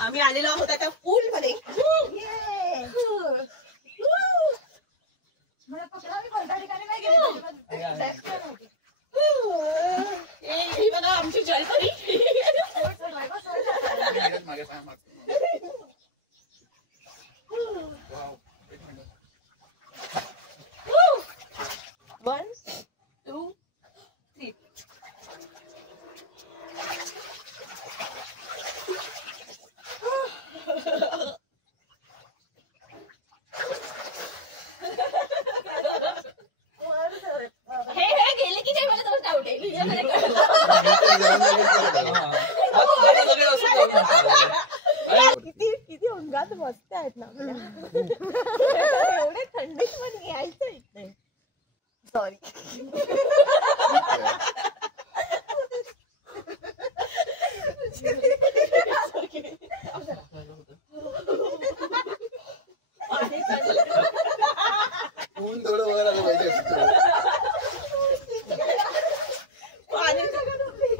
आम्ही आलेलो आहोत आता पूल मध्ये. ही बघा आमची जलपरी. One, two, three. हे गेले की नाही मला तर डाऊट आहे. किती अंगात मस्त आहेत ना. एवढे थंडीत पण यायचं इथे. सॉरी.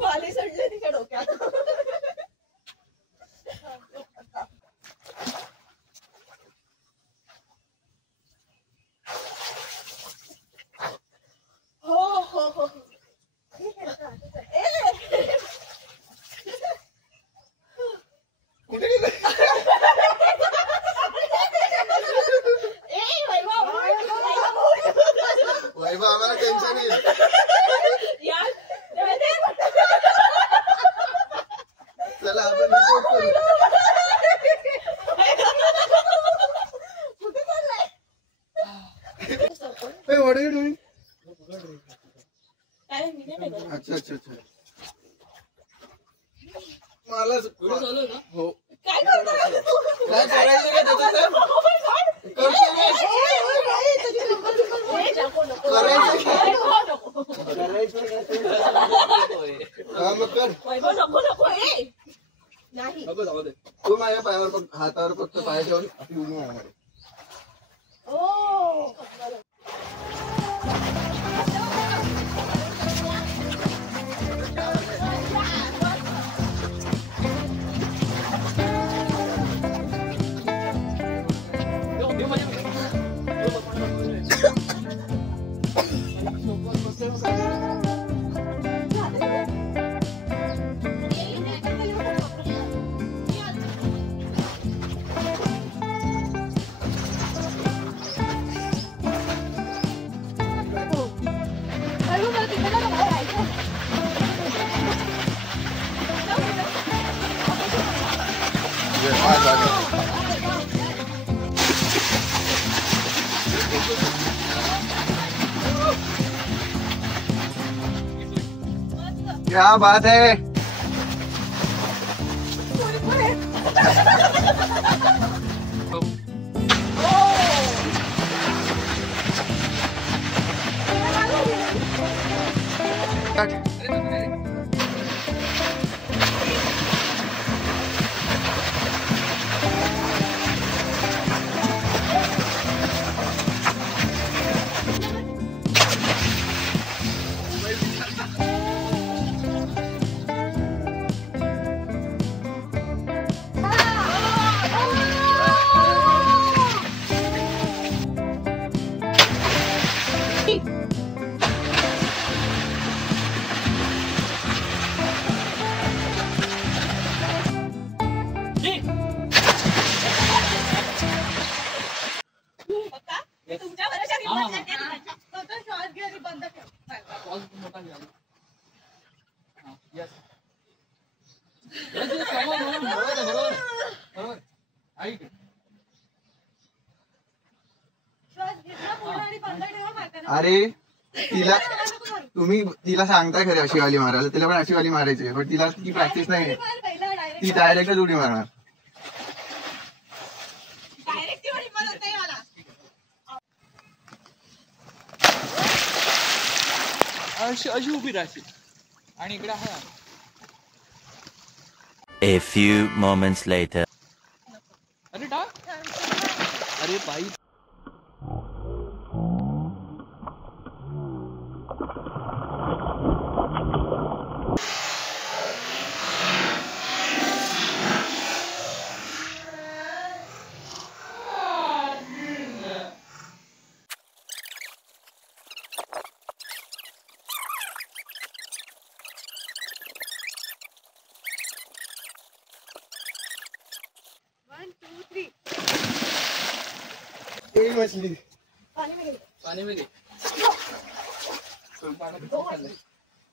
पाणी सडले तिच्या डोक्यात. आम्हाला टेन्शन येईल. चला आपण व्हॉट आर यू डूइंग? अच्छा अच्छा अच्छा. मला हो काय करायचं नाही. तू माझ्या पायावर हातावर फक्त पाय ठेवून आपली उडी मारणार. क्या बात है. अरे तुम्ही तिला सांगताय खरे अशी वाली मारायला, तिला पण अशी वाली मारायची, पण तिला ती प्रॅक्टिस नाही, ती डायरेक्टच उडी मारणार. अशी उभी राहशील आणि इकडे आहे. A few moments later. अरे टाक. अरे भाई कोई मछली पानी में गई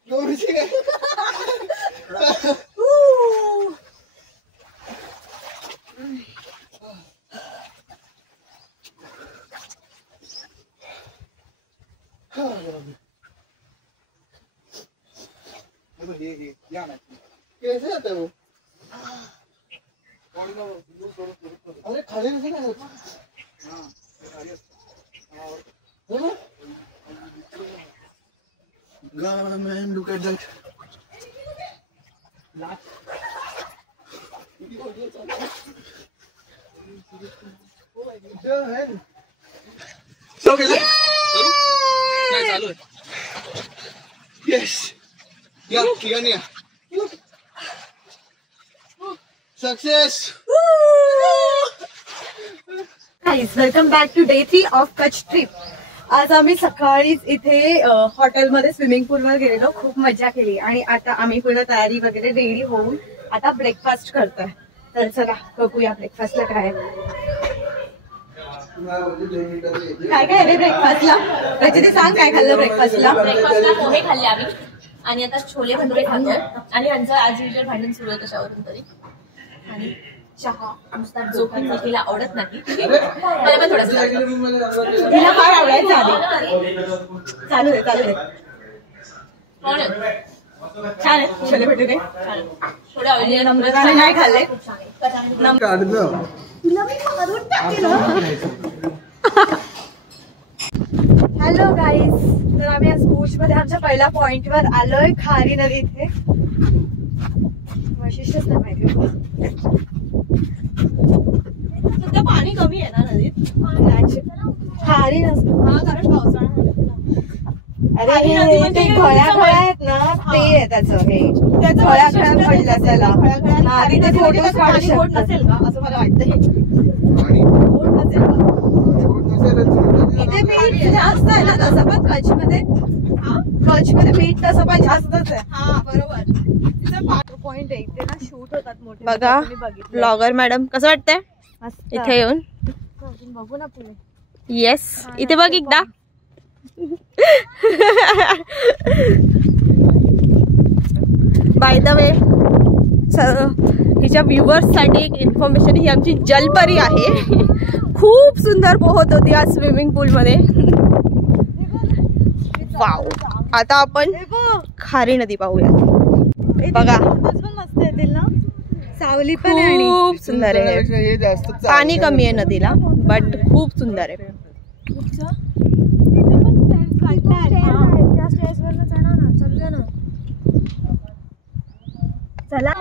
दो मछली गए कैसे आता है वो? अरे खड़े कैसे ना God, man, look at that. So good. नाही चालू आहे. Yes. Yeah, Kiania. Success. Guys welcome back to day 3 of Kutch trip. आज आम्ही सकाळीच इथे हॉटेलमध्ये स्विमिंग पूलवर गेलेलो, खूप मजा केली आणि आता आम्ही पुढे तयारी वगैरे रेडी होऊन आता ब्रेकफास्ट करतोय. तर चला बघूया ब्रेकफास्टला काय काय रे ब्रेकफास्टला. रचिता सांग काय खाल्लं ब्रेकफास्टला. ब्रेकफास्टला पोहे खाल्ले आम्ही आणि आता छोले भटुरे खातोय आणि आमचं आज युजल भांडण सुरू आहे कशावरून तरी. आणि चहा नुसता जोखीम तिला आवडत नाही, मला पण थोडासा तिला फार आवडायचं आधी. चालू दे चालू दे. छान आहे छोले भटुरे. थोडं ऑइली नम्रताने नाही खाल्ले. हॅलो गाईज, तर आम्ही आज भुजमध्ये आमच्या पहिल्या पॉइंटवर आलोय, खारी नदी. इथे वैशिष्ट्यच नाही माहिती. सध्या पाणी कमी आहे ना नदीत. खारी नसतं. हा, कारण पावसाळा. अरे हे ते घळ्या आहेत ना, ते आहे त्याचं. हे घळ्या पडलं त्याला. हा, तिथे फोटोज काढू गोड शकतो. नसेल का असं मला वाटतंय. गोड नसेल का? इथे मीठ जास्त आहे ना, तसं पण कच्छमध्ये. कच्छमध्ये मीठ तसं पण जास्तच आहे. हा बरोबर. पॉइंट आहे इथे ना, शूट होतात मोठे. बघा ब्लॉगर मॅडम, कसं वाटतंय इथे येऊन. बघू ना पुढे. येस, इथे बघ एकदा. बाय द वे, हिच्या व्ह्युअर्स साठी एक इन्फॉर्मेशन, ही आमची जलपरी आहे. खूप सुंदर पोहत होती आज स्विमिंग पूल मध्ये. वाव. आता आपण खारी नदी पाहूया. बघा मस्त येतील ना, सावली पण आहे. खूप सुंदर आहे. पाणी कमी आहे नदीला, बट खूप सुंदर आहे. चला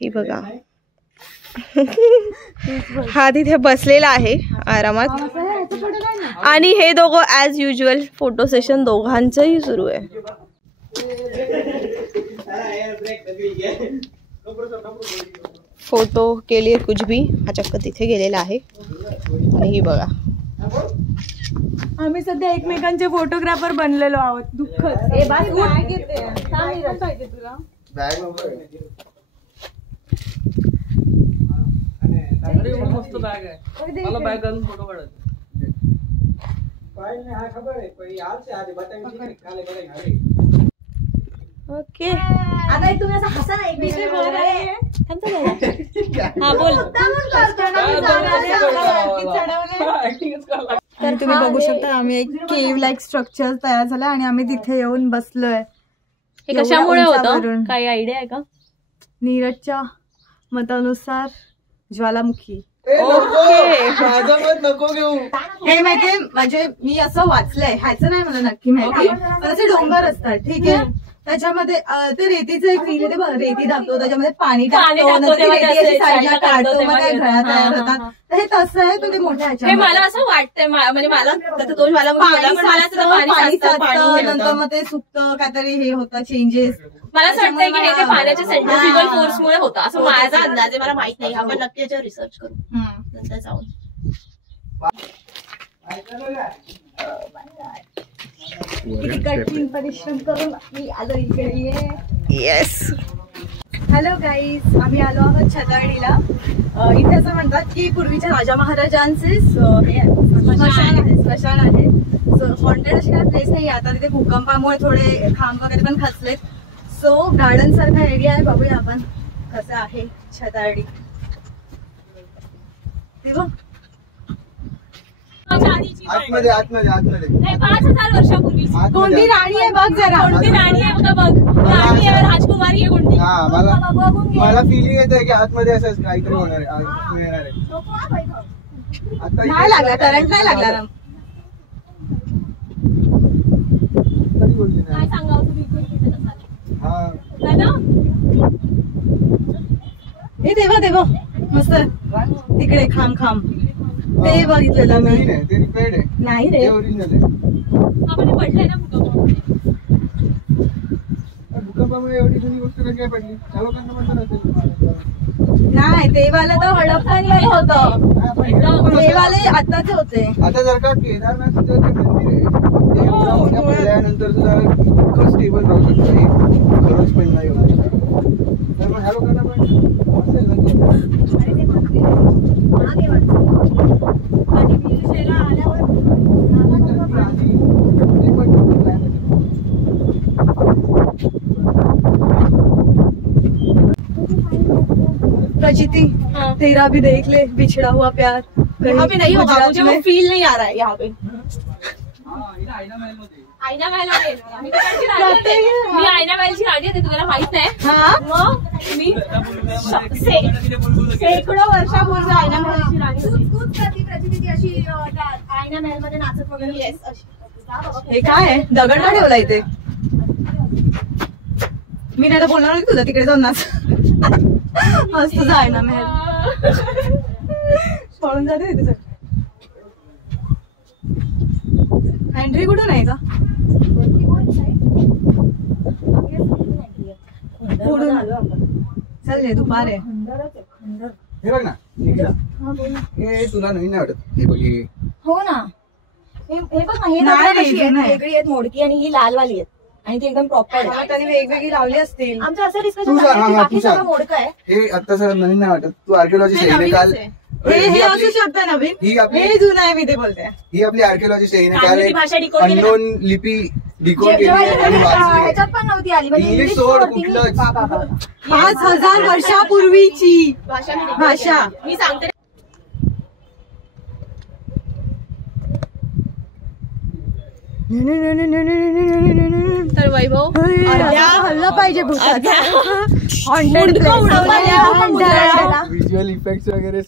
ही बघा, हा तिथे बसलेला आहे आरामात आणि हे दोघं ऍज युजल फोटो सेशन दोघांचंही सुरू आहे. फोटो के लिए कुछ भी हा चक्क तिथे गेलेला आहे. आणि ही बघा, आम्ही सध्या एकमेकांचे फोटोग्राफर बनलेलो आहोत. दुःखच. तुला मस्त बॅग आहे. मला बॅग घालून फोटो काढायचा. ओके. आता तुम्ही असं हसा ना एकमेकांना. हा बोल. तर तुम्ही बघू शकता, आम्ही एक केव्ह लाईक स्ट्रक्चर तयार झालं आणि आम्ही तिथे येऊन बसलोय. हे कशामुळे होतं, काही आयडिया आहे का? नीरजच्या मतानुसार ज्वालामुखी. नको घेऊ. हे माहितीये, म्हणजे मी असं वाचलंय, ह्याचं नाही मला नक्की माहिती. असे डोंगर असतात, ठीक आहे, त्याच्यामध्ये ते रेतीचं एक रील आहे, रेती दाखवतो, त्याच्यामध्ये पाणी टाकतो, साईडला काढतो, मग त्या घळ्या तयार होतात. तर हे तसं आहे, तर ते मोठ्या ह्याच्यामध्ये मला असं वाटतंय, म्हणजे मला तो मला पाणी नंतर मग ते सुकतं, काहीतरी हे होतं चेंजेस. मला असं वाटतंय की हे ते पाण्याच्या सेंट्रिफ्युगल फोर्समुळे होतं असं माझा अंदाज आहे. मला माहित नाही, आपण नक्की याच्यावर रिसर्च करू नंतर जाऊन. कठीण परिश्रम करून मी आलो इकडे. येस. हॅलो गाईज, आम्ही आलो आहोत छताडीला. इथे असं म्हणतात की पूर्वीच्या राजा महाराजांचे हे स्मशान आहे. हॉन्टेड अशी काही प्लेस नाही. आता तिथे भूकंपामुळे थोडे खांब वगैरे पण खचलेत. सो गार्डन सारखा एरिया आहे. बघूया आपण कसं आहे छताडी. आतमध्ये आतमध्ये आतमध्ये 5000 वर्षापूर्वी कोणती राणी आहे बघ जरा. कोणती राणी आहे बघा, बघ राणी आहे, राजकुमारी आहे कोणती. हा मला फिलिंग येते की आतमध्ये असं काहीतरी होणार आहे. नाही लागला करंट, नाही लागला ना. काय सांगावं तुम्ही हे देवा मस्त तिकडे खांब ते बघितलेलं मी. ते रिपेअर्ड आहे. नाही रे, ओरिजिनल आहे. आपण पडलंय ना भूकंपामुळे एवढी जुनी गोष्ट काय पडली. त्या लोकांना म्हणतात असेल. नाही देवाला तर हडपण होतं. देवाले आताच होते. आता जर का केदारनाथचं ते मंदिर आहे ते पडल्यानंतर सुद्धा इतकं स्टेबल राहू शकतं. खरंच पण नाही होत. तर मग ह्या लोकांना पण असेल प्रचिति तेरा भी देख ले बिछड़ा हुआ प्यार. यहाँ पे नहीं होगा, मुझे वो फील नहीं आ रहा है यहाँ पे. आईना महल मी आईना महलची राणी आहे, तुम्हाला माहित नाही. मग मी शेकडो वर्षापूर्वी आईना महलची राणी प्रचिती अशी आईना महल मध्ये नाचत वगैरे. हे काय आहे? दगड का ठेवला इथे? मी नाही तर बोलणार होती तुझा तिकडे जाऊन नाच. मस्त जाय ना महल. पळून जाते तिथे. एंट्री कुठून आहे का? चल दुपार आहे. हे बघ ना, हे तुला नाही वाटत? हे बघ हे. हो ना, हे बघ ना, हे वेगळी आहेत मोडकी आणि ही लालवाली आहेत आणि ती एकदम प्रॉपर आहे. त्यांनी वेगवेगळी लावली असतील. आमचं असं डिस्कशन बाकी सगळं मोडकं आहे. हे आता सर नवीन नाही वाटत? तू आर्किओलॉजिस्ट आहे काल. हे असू शकतं नवीन, हे जुनं आहे मी ते बोलते. ही आपली आर्किओलॉजिस्ट आहे. काल अननोन लिपी डिकोड केली आणि वाचली. ह्याच्यात पण नव्हती आली. इंग्लिश सोड कुठलंच. 5000 वर्षापूर्वीची भाषा. मी सांगते तर वैभव हल्ला पाहिजे विज्युअल इफेक्ट्स वगैरे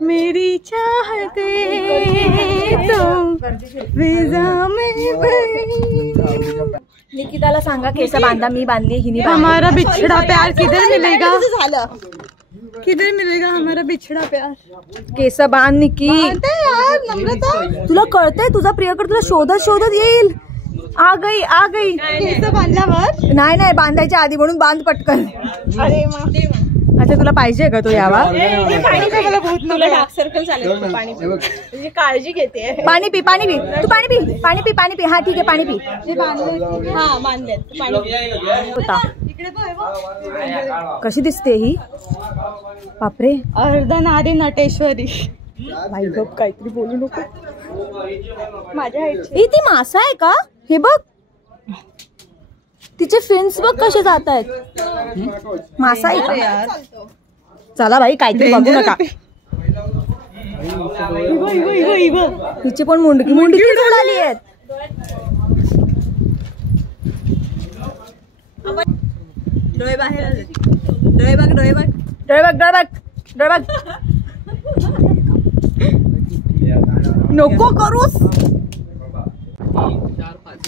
मेरी चाहते निकिताला सांगा केस बांधा. मी बांधली, हिने हमारा बिछड़ा प्यार किधर मिलेगा? किधर मिलेगा हमारा बिछड़ा प्यार? केस बांध निकी. यार नम्रता, तुला कळतंय तुझा प्रियकर तुला शोधत येईल. आ गई केस बांधल्यावर नाही बांधायच्या आधी म्हणून बांध पटकन. अरे अच्छा तुला पाहिजे का तो यावा? तुला डार्क सर्कल झाले. पाणी काळजी घेते. पाणी पी तू पाणी पी. हा ठीक आहे, पाणी पी. हा बांधले होता. कशी दिसते ही? बापरे, अर्धनारी नटेश्वरी. काहीतरी बोलू नको. माझ्या ती मासा आहे का? हे बघ, तिचे फिन्स बघ कसे जात आहेत. मासा आहे का? चला भाई, काहीतरी बघू नका. तिची पण मुंडकी उडाली आहेत. डोळे बाहेर, डोळे बघ. नको करूस.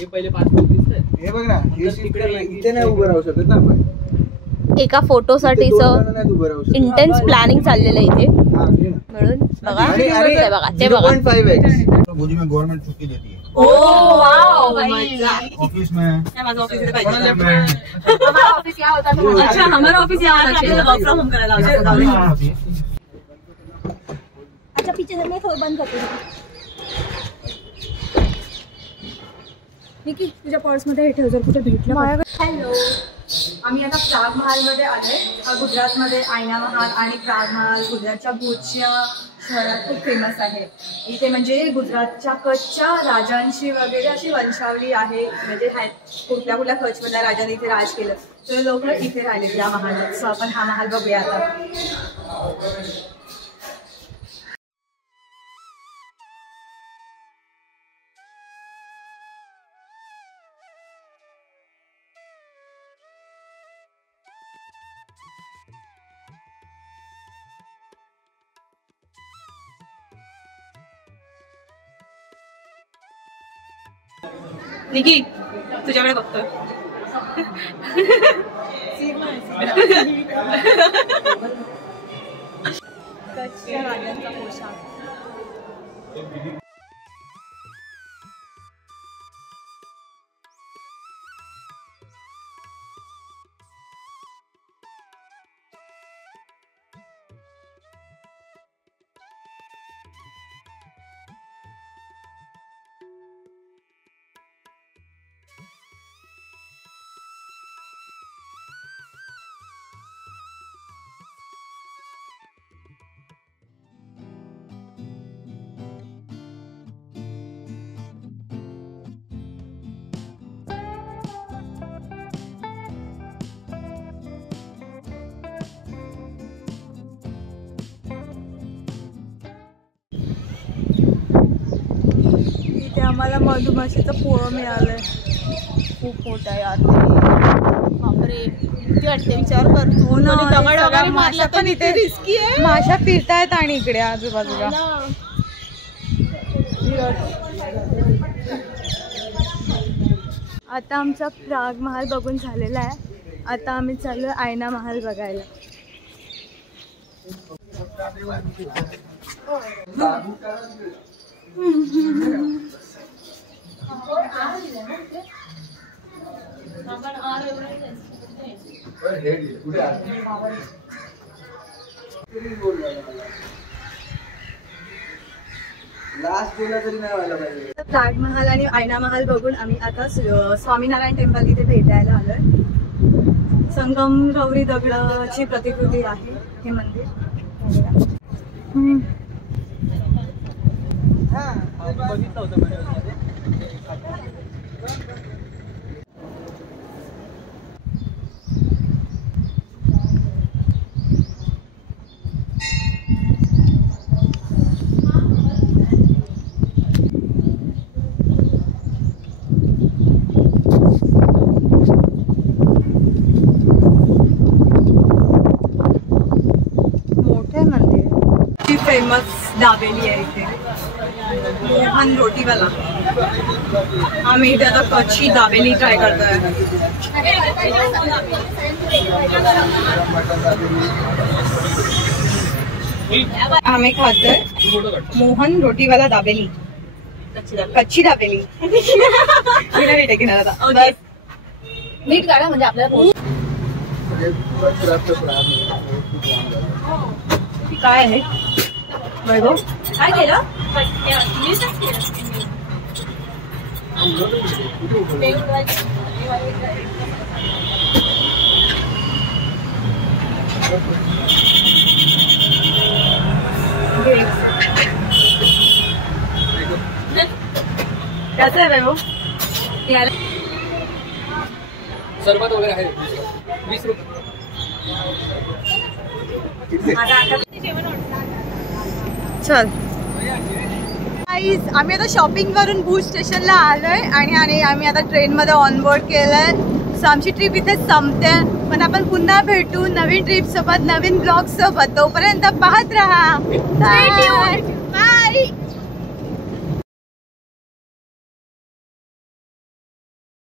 हे बघ ना, इथे नाही उभं राहू शकत ना आपण. एका फोटोसाठीच इंटेन्स प्लॅनिंग चाललेलं इथे मिळून. बघा ते बघा. गवर्नमेंट छुट्टी देती है. ऑफिस में माझं ऑफिस इथे पाहिजे. हमारा ऑफिस या होता. अच्छा हमारा ऑफिस या होता. वर्क फ्रॉम होम करायला लावलं. अच्छा पीछे से मैं थोडं बंद करते. निकी तुझ्या पर्समध्ये हे ठेव जर कुठे भेटलं. हॅलो. आम्ही आता प्राग महालमध्ये आलोय. हा गुजरातमध्ये आयना महाल आणि प्राग महाल गुजरातच्या भुजच्या शहरात खूप फेमस आहे. इथे म्हणजे गुजरातच्या कच्छच्या राजांची वगैरे अशी वंशावली आहे. म्हणजे कुठल्या कुठल्या कच्छमधल्या राजांनी इथे राज केलं तर लोक इथे राहिले या महालात. सो आपण हा महाल बघूया आता. निकी तुझ्याकडे बघतोय. कच्छच्या राजांचा पोशाख. आम्हाला मधुमाशीचं पोळं मिळालंय. खूप मोठा यार. बापरे किती वाटते विचार करतो. दगड वगैरे मारला पण इथे रिस्की आहे. माशा फिरतायत आणि इकडे आजूबाजूला. आता आमचा प्राग महाल बघून झालेला आहे. आता आम्ही चाललोय आयना महाल बघायला. प्राग महाल आणि आयना महाल बघून आम्ही आता स्वामीनारायण टेम्पल इथे भेटायला आलोय. संगमरवरी दगडाची प्रतिकृती आहे हे मंदिर. फेमस दाबेली आहे इथे. मोहन रोटीवाला. आम्ही इथे आता कच्ची दाबेली ट्राय करतोय. आम्ही खातोय मोहन रोटीवाला दाबेली. कच्ची दाबेली. नीट काढा म्हणजे आपल्याला काय आहे वैभव. काय केलं. कसं आहे वैभव. सरबत वगैरे आहे 20 रुपये. चल आम्ही आता शॉपिंग करून भुज स्टेशनला आलोय आणि आम्ही आता ट्रेन मध्ये ऑनबोर्ड केलंय. सो आमची ट्रिप इथे संपते. पण आपण पुन्हा भेटू नवीन ट्रिप सोबत नवीन ब्लॉग सोबत. तोपर्यंत पाहत राहा. बाय.